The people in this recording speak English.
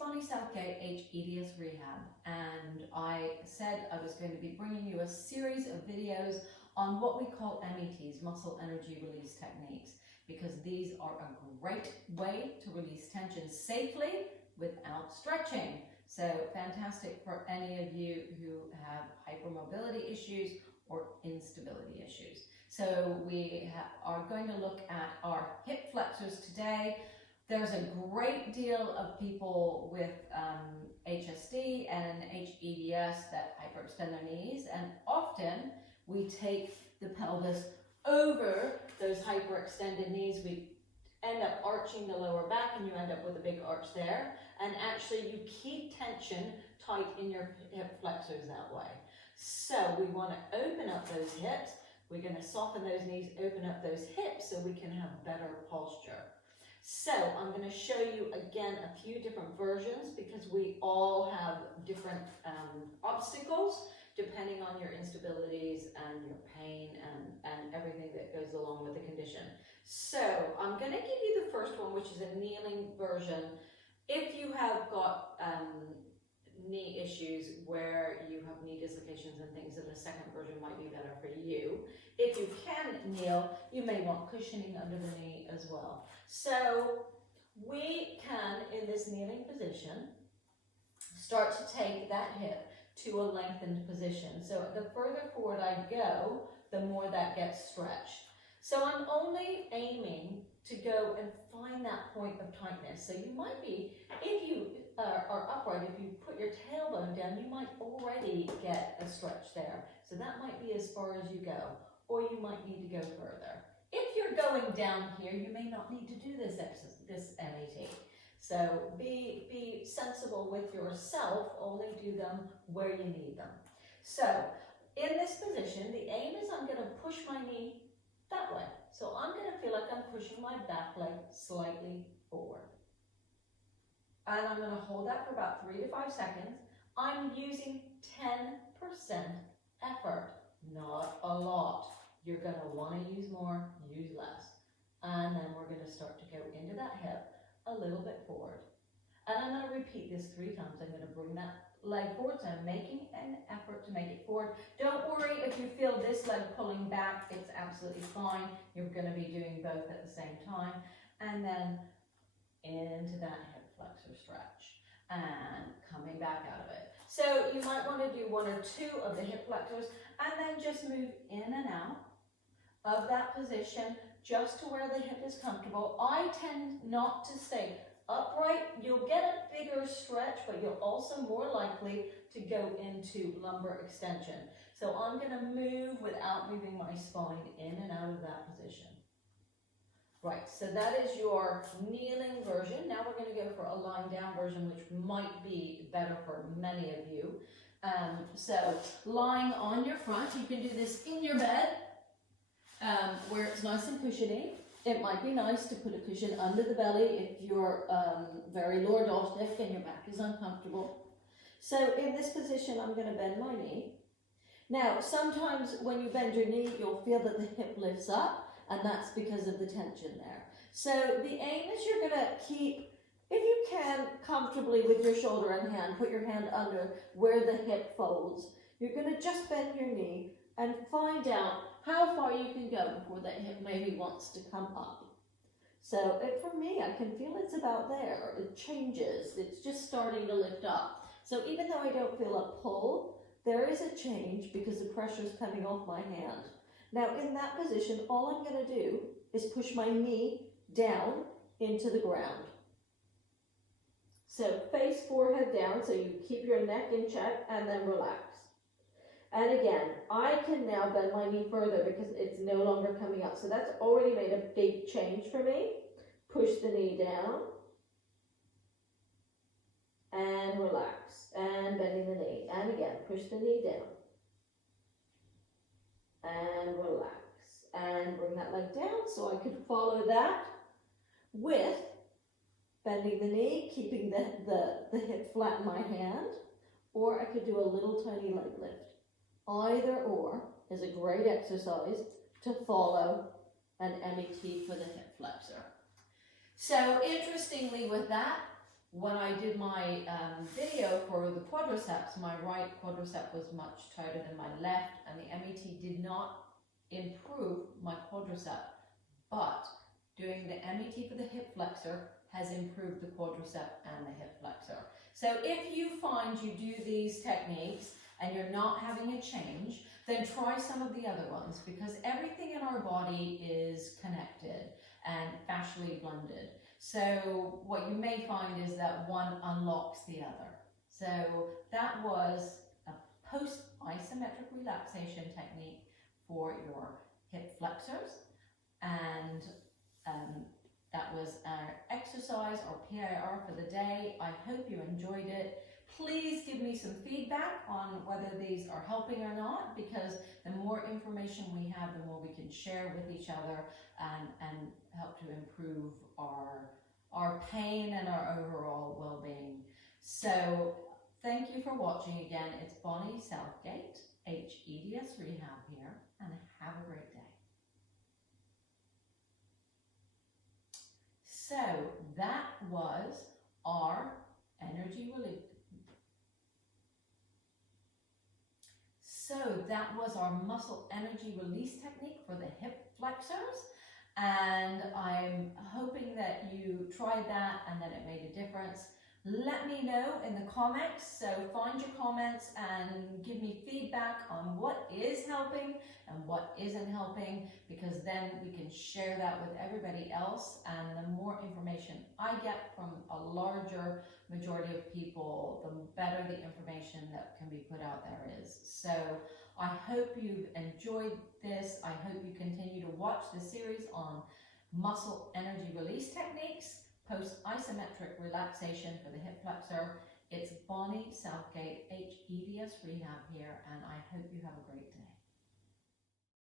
Bonnie Southgate, hEDS Rehab, and I said I was going to be bringing you a series of videos on what we call METs, muscle energy release techniques, because these are a great way to release tension safely without stretching. So fantastic for any of you who have hypermobility issues or instability issues. So we are going to look at our hip flexors today. There's a great deal of people with HSD and hEDS that hyperextend their knees, and often we take the pelvis over those hyperextended knees. We end up arching the lower back and you end up with a big arch there, and actually you keep tension tight in your hip flexors that way. So we want to open up those hips. We're going to soften those knees, open up those hips so we can have better posture. So I'm going to show you again a few different versions because we all have different obstacles depending on your instabilities and your pain and everything that goes along with the condition. So I'm going to give you the first one, which is a kneeling version. If you have got knee issues where you have knee dislocations and things, then the second version might be better for you. If you can kneel, you may want cushioning under the knee as well. So we can, in this kneeling position, start to take that hip to a lengthened position. So the further forward I go, the more that gets stretched. So I'm only aiming to go and find that point of tightness. So you might be, if you are upright, if you put your tailbone down, you might already get a stretch there. So that might be as far as you go, or you might need to go further. If you're going down here, you may not need to do this MET. So be sensible with yourself, only do them where you need them. So in this position, the aim is I'm going to push my knee that way. So I'm going to feel like I'm pushing my back leg slightly forward. And I'm going to hold that for about 3 to 5 seconds. I'm using 10% effort, not a lot. You're going to want to use more, use less. And then we're going to start to go into that hip a little bit forward. And I'm going to repeat this 3 times. I'm going to bring that leg forward, so I'm making an effort to make it forward. Don't worry if you feel this leg pulling back, it's absolutely fine. You're going to be doing both at the same time. And then into that hip flexor stretch and coming back out of it. So you might want to do 1 or 2 of the hip flexors and then just move in and out of that position just to where the hip is comfortable. I tend not to stay upright. You'll get a bigger stretch, but you're also more likely to go into lumbar extension. So I'm going to move without moving my spine in and out of that position. Right, so that is your kneeling version. Now we're going to go for a lying down version, which might be better for many of you. So lying on your front, you can do this in your bed where it's nice and cushiony. It might be nice to put a cushion under the belly if you're very lordostic and your back is uncomfortable. So in this position, I'm going to bend my knee. Now, sometimes when you bend your knee, you'll feel that the hip lifts up, and that's because of the tension there. So the aim is you're going to keep, if you can, comfortably with your shoulder and hand, put your hand under where the hip folds. You're going to just bend your knee and find out how far you can go before that hip maybe wants to come up. So for me, I can feel it's about there. It changes. It's just starting to lift up. So even though I don't feel a pull, there is a change because the pressure is coming off my hand. Now in that position, all I'm going to do is push my knee down into the ground. So face forehead down, so you keep your neck in check and then relax. And again, I can now bend my knee further because it's no longer coming up. So that's already made a big change for me. Push the knee down and relax and bending the knee. And again, push the knee down and relax and bring that leg down. So I could follow that with bending the knee, keeping the hip flat in my hand, or I could do a little tiny leg lift. Either or is a great exercise to follow an MET for the hip flexor. So interestingly with that, when I did my video for the quadriceps, my right quadricep was much tighter than my left, and the MET did not improve my quadricep, but doing the MET for the hip flexor has improved the quadricep and the hip flexor. So if you find you do these techniques and you're not having a change, then try some of the other ones, because everything in our body is connected and fascially blended. So what you may find is that one unlocks the other. So that was a post-isometric relaxation technique for your hip flexors, and that was our exercise or PIR for the day. I hope you enjoyed it. Please give me some feedback on whether these are helping or not, because the more information we have, the more we can share with each other and help to improve our pain and our overall well-being. So thank you for watching again. It's Bonnie Southgate, hEDS Rehab here, and have a great day. So that was our energy relief. So that was our muscle energy release technique for the hip flexors, and I'm hoping that you tried that and that it made a difference. Let me know in the comments, so find your comments and give me feedback on what is helping and what isn't helping, because then we can share that with everybody else, and the more information I get from a larger majority of people, the better the information that can be put out there is. So I hope you've enjoyed this. I hope you continue to watch the series on muscle energy release techniques, post-isometric relaxation for the hip flexor. It's Bonnie Southgate, hEDS Rehab here, and I